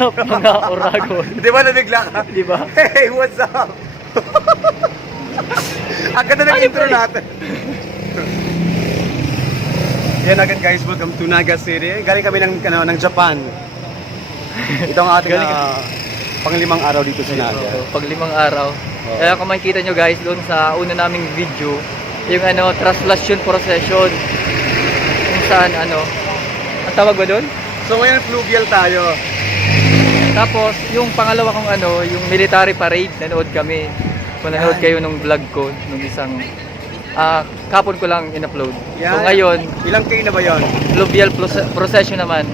up mga Oragon? Di ba nabigla ka? Di ba? Hey, what's up? Ang ganda ng Ano intro ba eh? natin. Yan again guys, welcome to Naga City. Galing kami ng Japan. Ito ang ating panglimang araw dito sa Naga. So, pag 5 araw. Kaya kung makikita nyo guys, doon sa una naming video, yung translation procession. Kung saan ang tawag ba doon? So ngayon fluvial tayo. Tapos, yung pangalawa kong yung military parade, nanood kami. Kung nanood kayo nung vlog ko, nung isang, kapon ko lang in-upload. So Yan. ngayon, Ilang kayo na ba yun? fluvial procession naman.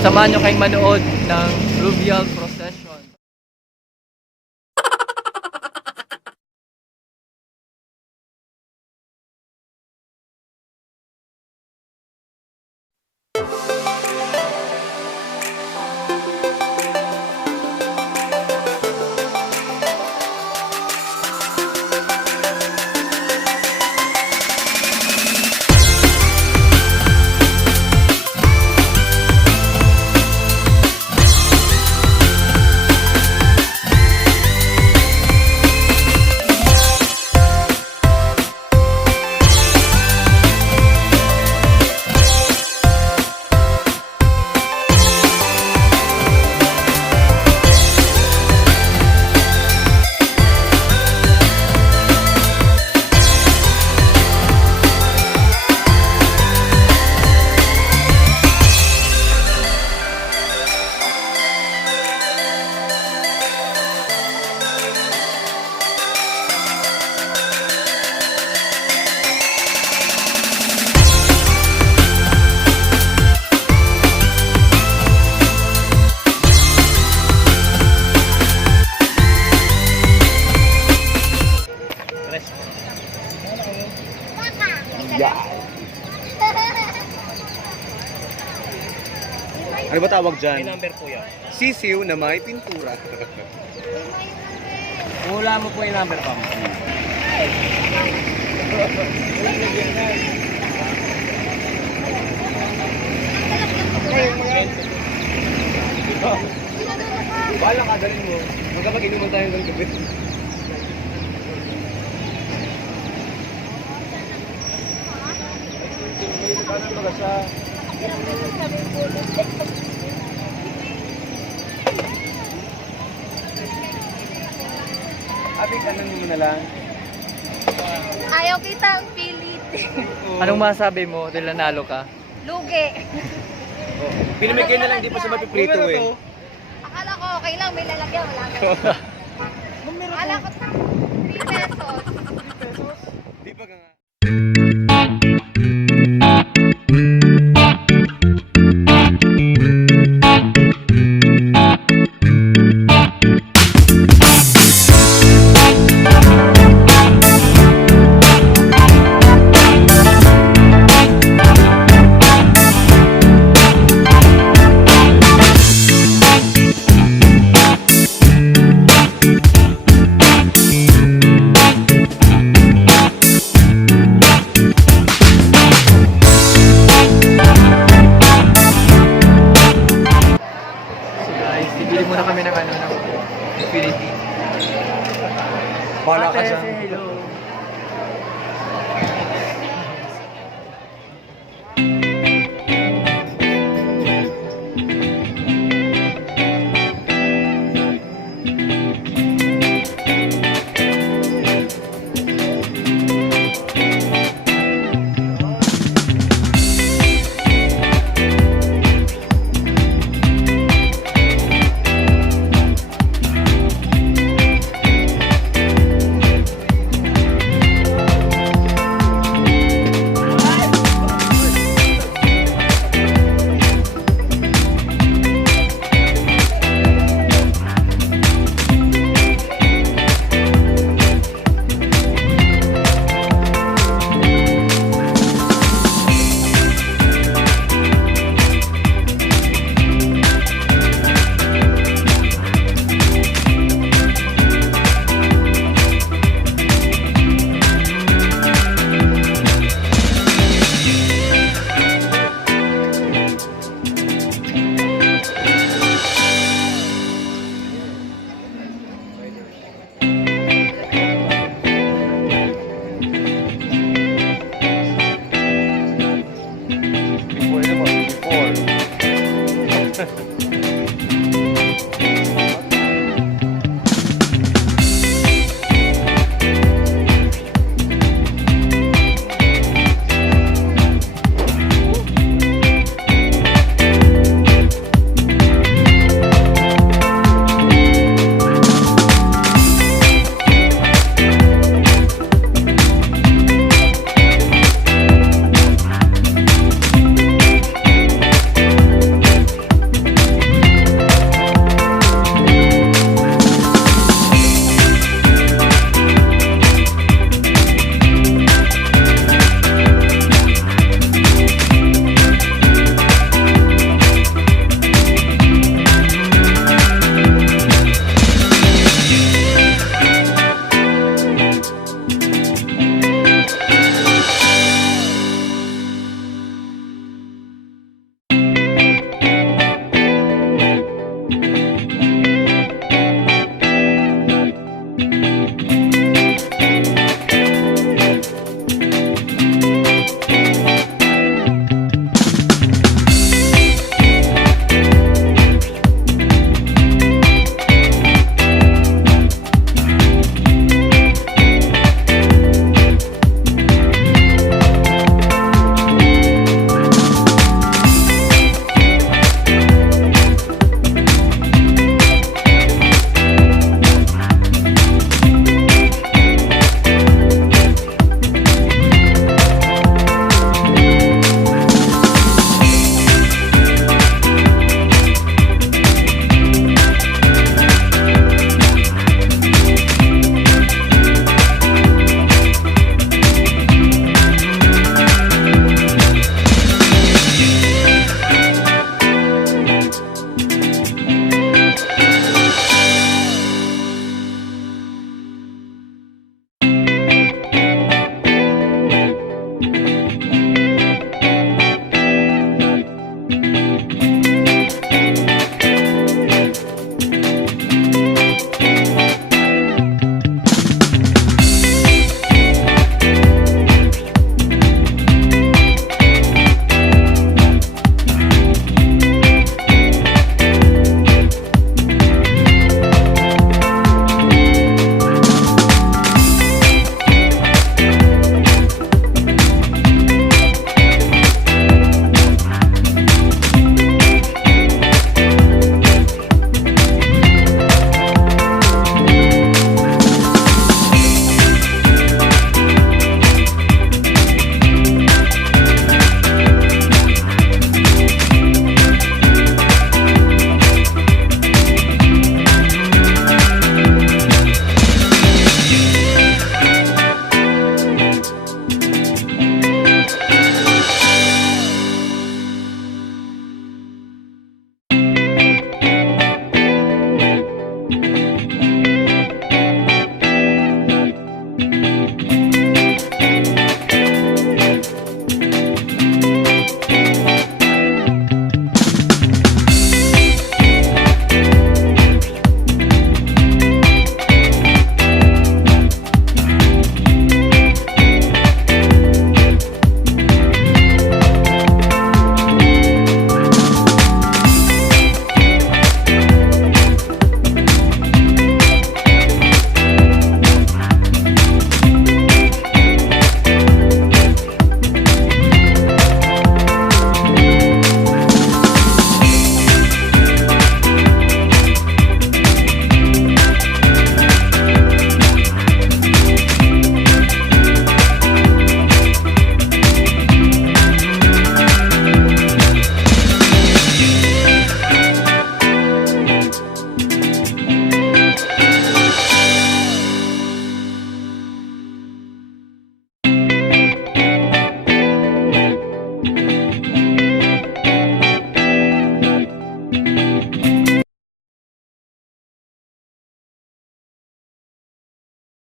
Samahan nyo kayong manood ng fluvial procession. Ano ba tawag dyan? May number po yan. Sisiw na may pintura. Wala mo po yung number pa. Bahala ka, galing mo. Magkapag-inuman tayo ng gabi. Ate, kanan mo na lang. Ayaw kita ang pilit. Anong masabi mo dahil nanalo ka? Lugi. Pinamigay na lang, di pa sa mapiprito eh. Akala ko okay lang, may lalagyan, wala na. Akala ko 3 pesos. Di ba nga? Bili muna kami ng Infinity. Bahala ka siya. hello. Bye.